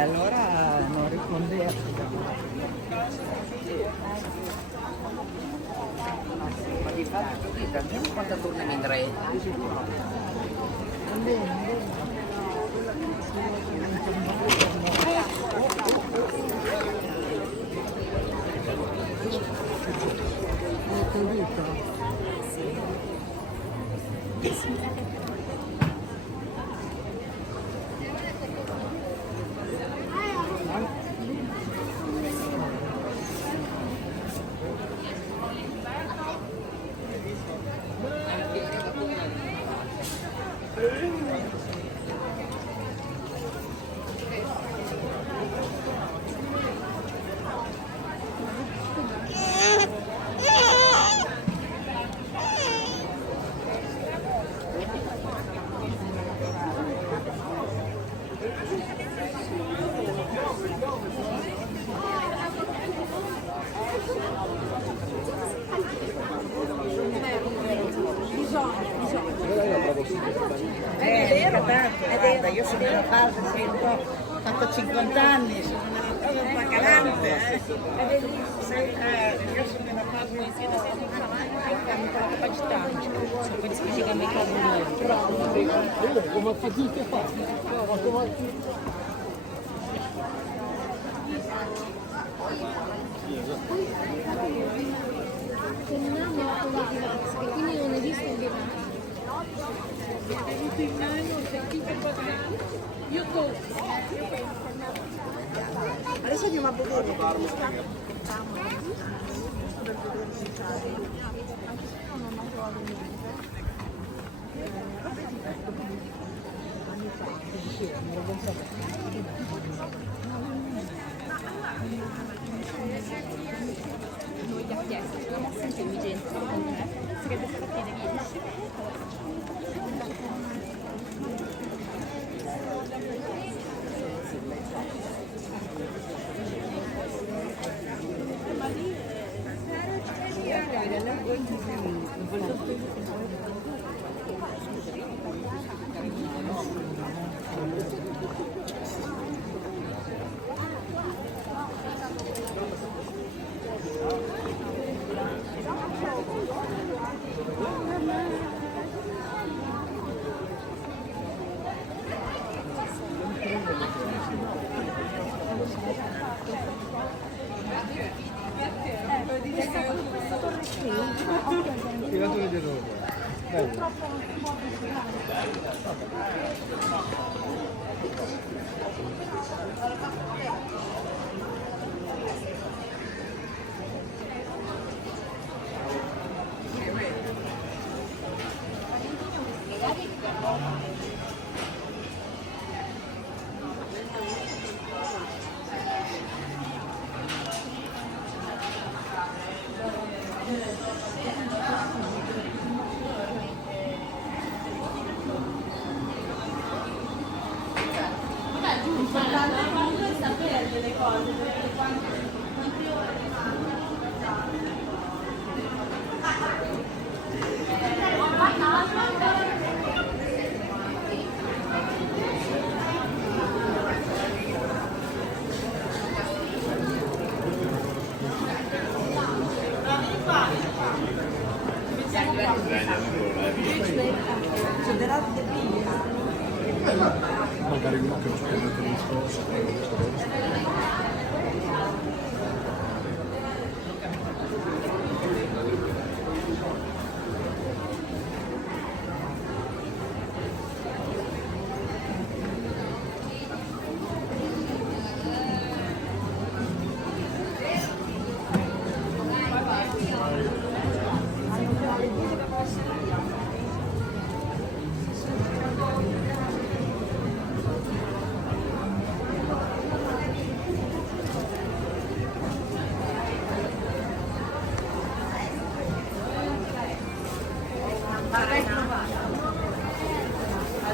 Allora non rispondeva. Ma di fatto così, vediamo quando torna in tre. Guarda, io sono nella fase, ho fatto 50 anni, sono nella fase un po' calante. Io sono nella fase un po' la capacità, sono quelli che si chiamano i casi. Come fatica fa? Quindi non esiste un bilancio. Adesso andiamo a vedere. Tiratore di roba. Bello. L'importante comunque è sapere delle cose, perché quante ore rimangono. Magari uno che non spende per il discorso.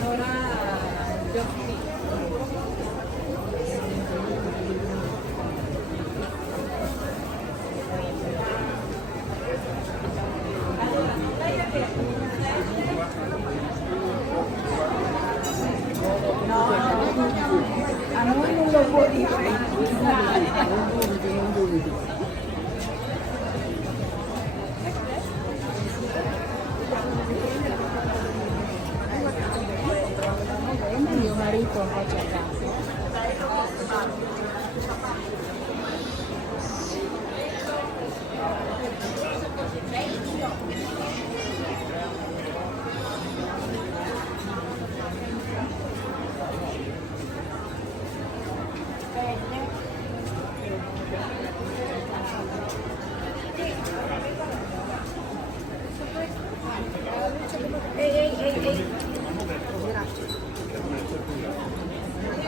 Allora, giochi. A noi non lo può dire. Non dubito. Mio marito faccia a casa.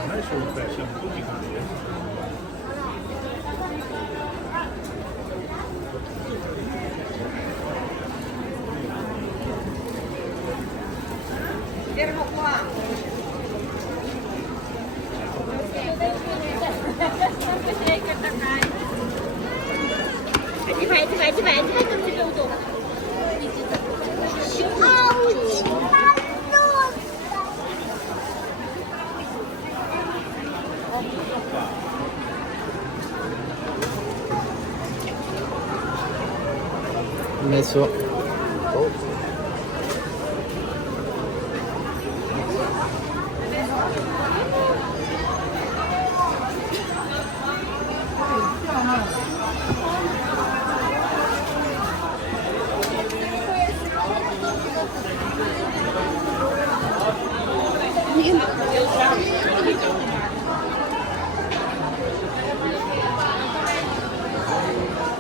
Ormai sono siamo tutti così. Fermo qua. Ti vai, non ti vedo. Messo.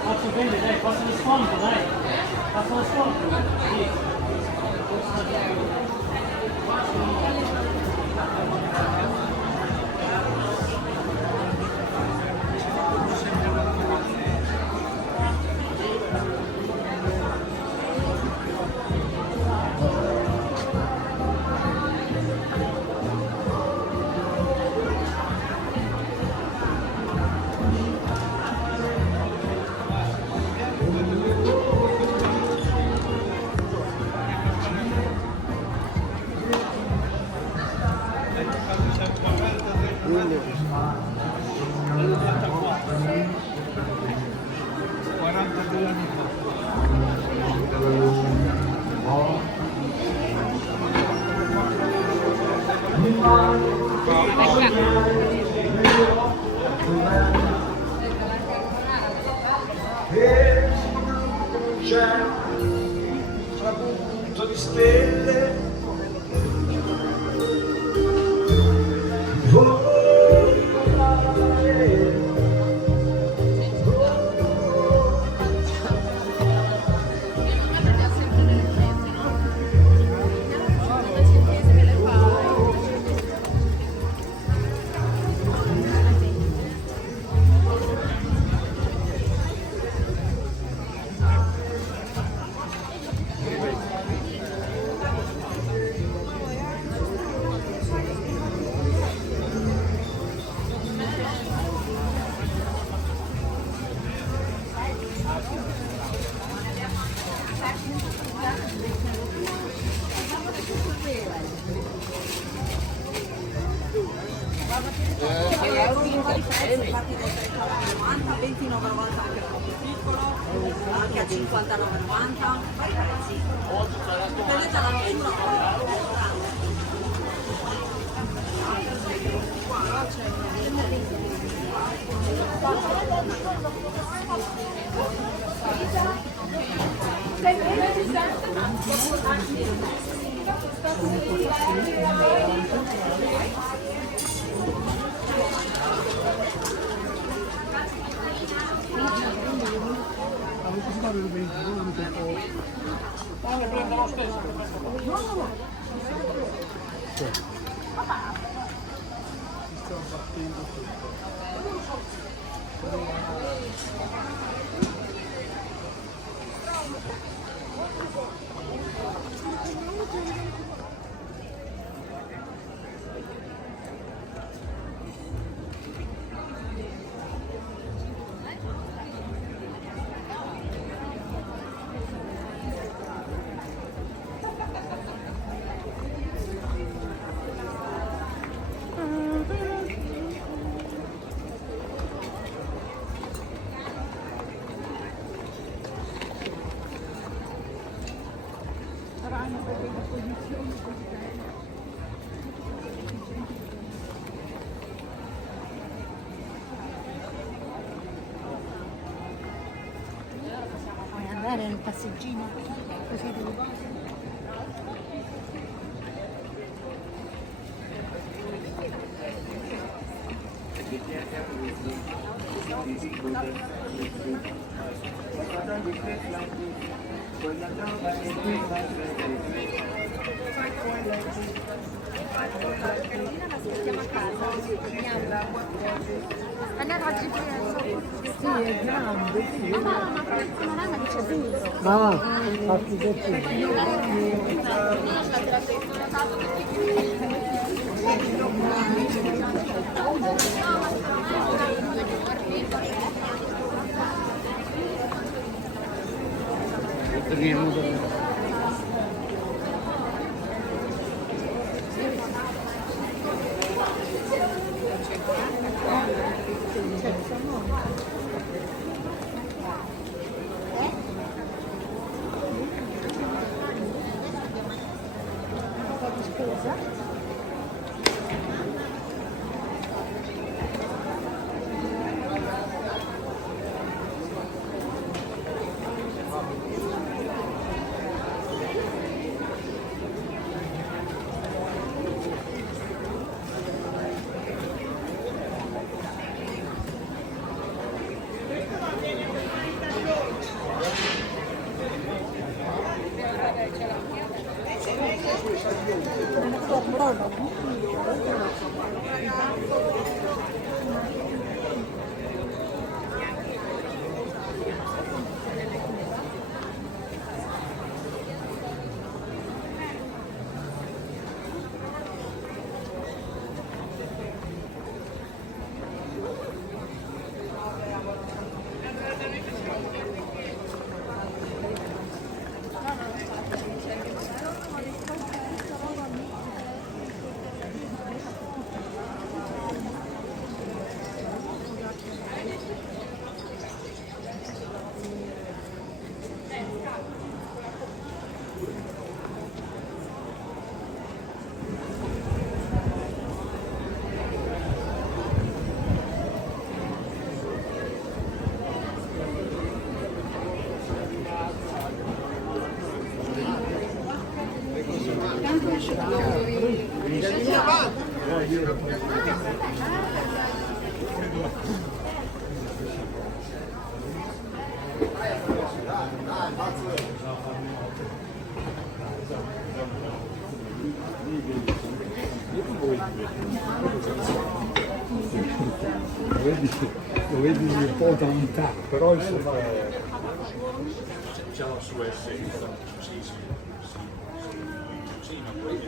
Faccio bene, dai, passa lo sconto, dai. Passa lo sconto. Sì. C'è un trapunto di stelle volare. Infatti dai 39,90, 29,90 anche il più piccolo, anche a 59,90, vari prezzi. Dipende dalla misura. passeggino, così delle cose. Andiamo a GPS. Sì, è grande, sì. Ma non è una dice dentro. Ah, infatti perché? Torniamo da... Lo vedi un po' da lontano, però insomma c'è la sua essenza, sì, ma poi